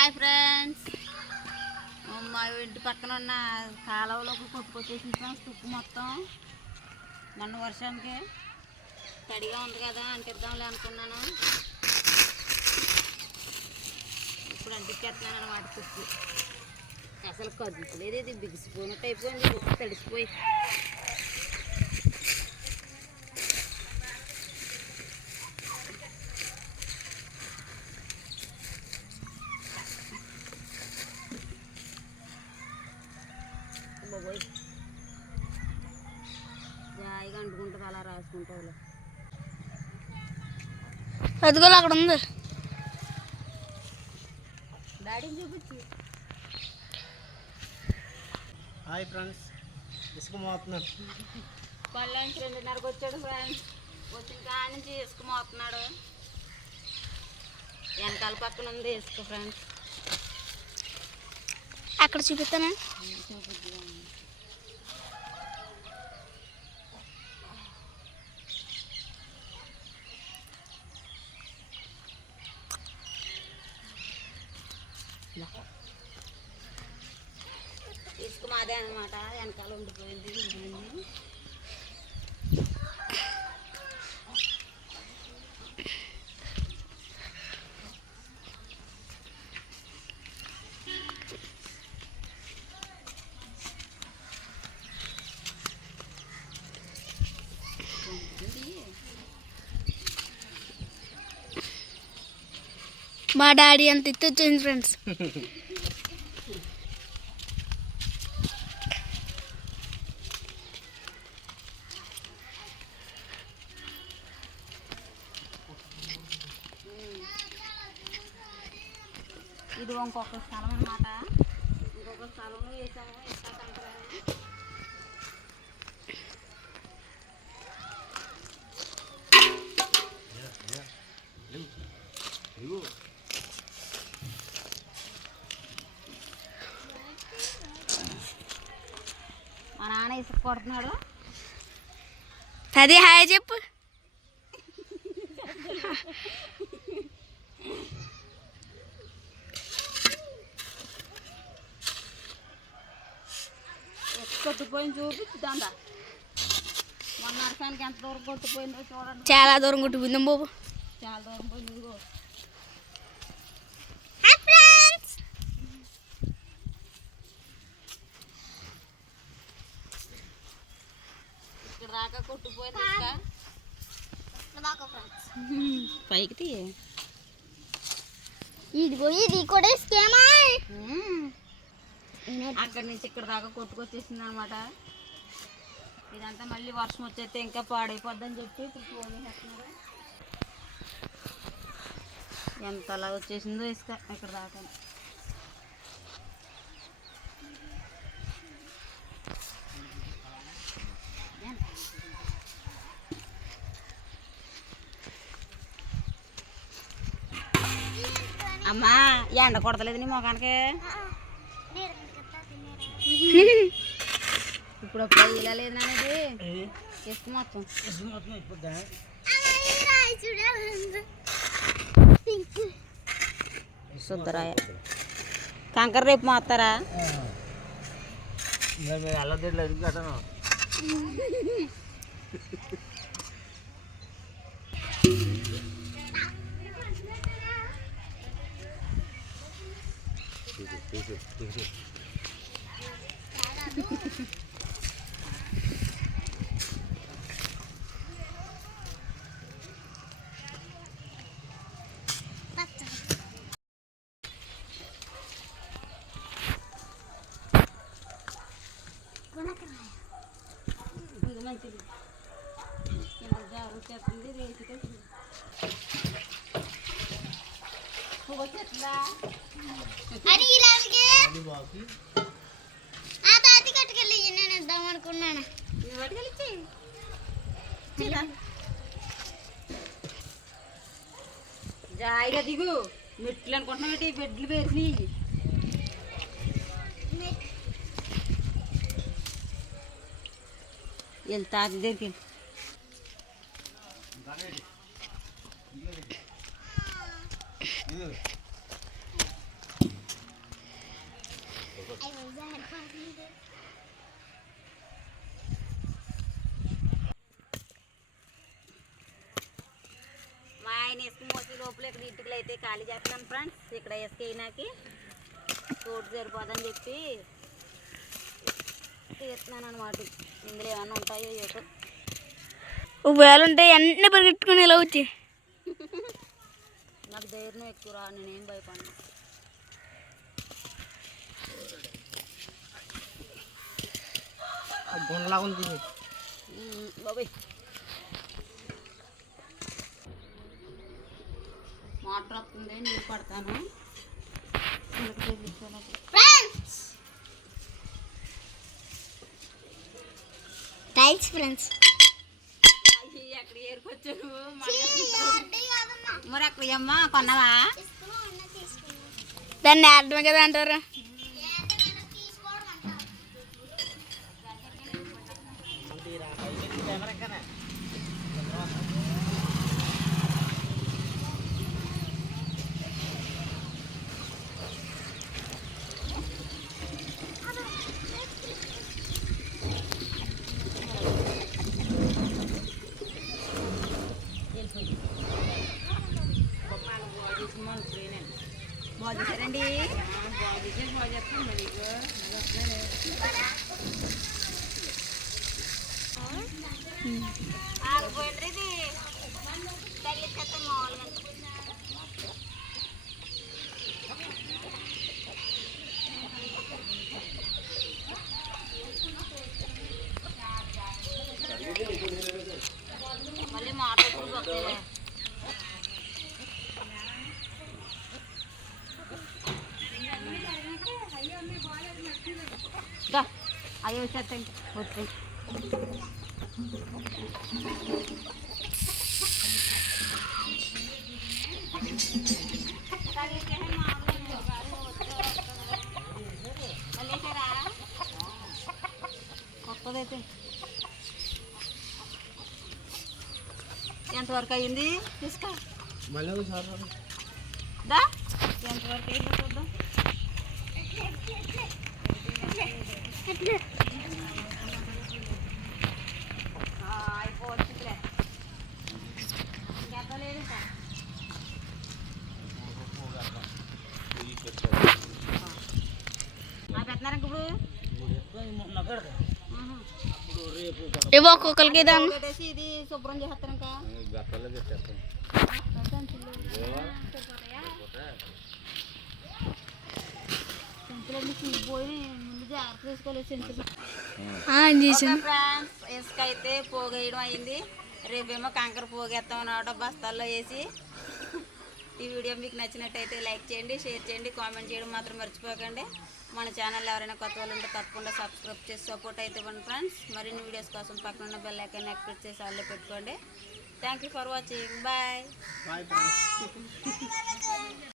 Hi friends, మా ఇంటి పక్కన ఉన్న కాలువలోకి కొట్టుకొచ్చేసింది ఫ్రెండ్స్. తుప్పు మొత్తం మొన్న వర్షానికి తడిగా ఉంది కదా, అంటిద్దాంలే అనుకున్నాను. ఇప్పుడు అంటించేస్తున్నాను అన్నమాట. తుప్పు అసలు కదులుతలేదు, ఇది బిగిసిపోయినట్టు అయిపోయింది, తడిసిపోయి. బాబోయ్, జాయిగా అంటుకుంటుంది, అలా రాసుకుంటావులే. అదిగో అక్కడ ఉంది, డాడీకి చూపించు. హాయ్ ఫ్రెండ్స్, ఇసుక మోతున్నాడు. పళ్ళంచి 2:30కి వచ్చాడు ఫ్రెండ్స్. వచ్చిన కాడి నుంచి ఇసుక మోతున్నాడు. వెనకాల పక్కన ఉంది ఇసుక ఫ్రెండ్స్. అక్కడ చూపిస్తానా? ఇసుక మాదే అనమాట, వెనకాల ఉండిపోయింది. మా డాడీ అంత ఎత్తు వచ్చింది ఫ్రెండ్స్. ఇది ఇంకొక స్థలం అనమాట. ఇంకొక స్థలంలో వేసాము ఇసుక కంకరని. మా నాన్న ఇసుక కొడుతున్నాడు. అది హాయ్ చెప్పు. కొట్టుపోయింది చూపిద్దా. మొన్న వర్షానికి ఎంత దూరం కొట్టుపోయిందో చూడండి. చాలా దూరం కొట్టుకుందాం బాబు, చాలా దూరం పోయింది. ఇదిగో ఇక్కడ దాకా కొట్టుపోయింది పైకి తీ. ఇదిగో ఇది కూడా ఇసుకేమా. అక్కడి నుంచి ఇక్కడ దాకా కొట్టుకొచ్చేసింది అనమాట. ఇదంతా మళ్ళీ వర్షం వచ్చేస్తే ఇంకా పాడైపోద్దని చెప్పి ఇప్పుడు ఫోన్ చేస్తున్నారు. ఎంత అలా వచ్చేసిందో ఇసుక ఇక్కడ దాకా. అమ్మా, ఎండ కొడతలేదు నీ మొఖానికి. ఇప్పుడు అప్పుడు ఇలా లేదనేది ఇసుక మొత్తం. శుద్ధరాయ కంకర రేపు మోస్తారా? ఇది మంచిది. వచ్చేస్తుంది రేసిగా వచ్చేస్తుందా? నేను ఇద్దాం అనుకున్నాను. జాయిగా దిగు. మెట్లు అనుకుంటున్నావు ఏంటి? బెడ్లు వేసి వెళ్తా అది దగ్గరికి. ఆయన ఇసుక మోసే లోపల ఇక్కడ ఇటుకలు అయితే ఖాళీ చేస్తాను ఫ్రెండ్స్. ఇక్కడ ఇసుక అయినాకి తోట సరిపోదని చెప్పి తీస్తున్నాను అనమాట. ఇందులో ఏమన్నా ఉంటాయో ఏటో. ఒకవేళ ఉంటాయి అన్నీ పరిగెట్టుకుని ఇలా వచ్చి. నాకు ధైర్యం ఎక్కువ రా, నేనేం భయపడను. గుండలా ఉంది బాబాయ్ మోటార్ వస్తుంది, నీరు పడతాను. Thanks friends. అక్కడ ఏరుకొచ్చాను మరి. అక్కడ అమ్మా కొన్నావా? దాన్ని ఆడటమే కదా అంటారా? బాగు చేశారండి. ఆగిపోయింది తగిలిస్తే మామూలుగా. మళ్ళీ మాట్లాడుకుంటే అయ్యో వచ్చేస్తాయి వచ్చాయి. కొత్తదైతే ఎంతవరకు అయ్యింది తీసుకో. మళ్ళీ దా ఎంతవరకు అయిందో చూద్దాం. అయిపోవచ్చులే, ఇంకెక్కలేదు. పెట్టినారు ఇప్పుడు ఇవి ఒక్కొక్కరికి దాన్ని పెట్టేసి ఇది శుభ్రం చేస్తారు. ఇంకా సెంచులన్నీ చూసిపోయి ముందు జాగ్రత్త తీసుకోలేదు. సెంచులు ఫ్రెండ్స్ ఇసుక అయితే పోగేయడం అయింది. రేపేమో కంకర పోగేస్తాం అన్నమాట బస్తాల్లో వేసి. ఈ వీడియో మీకు నచ్చినట్టయితే లైక్ చేయండి, షేర్ చేయండి, కామెంట్ చేయడం మాత్రం మర్చిపోకండి. మన ఛానల్ ఎవరైనా కొత్త వాళ్ళు ఉంటే తప్పకుండా సబ్స్క్రైబ్ చేసి సపోర్ట్ అయితే ఇవ్వండి ఫ్రెండ్స్. మరిన్ని వీడియోస్ కోసం పక్కన ఉన్న బెల్ ఐకాన్ యాక్టివేట్ చేసి ఆల్లో పెట్టుకోండి. Thank you for watching. Bye.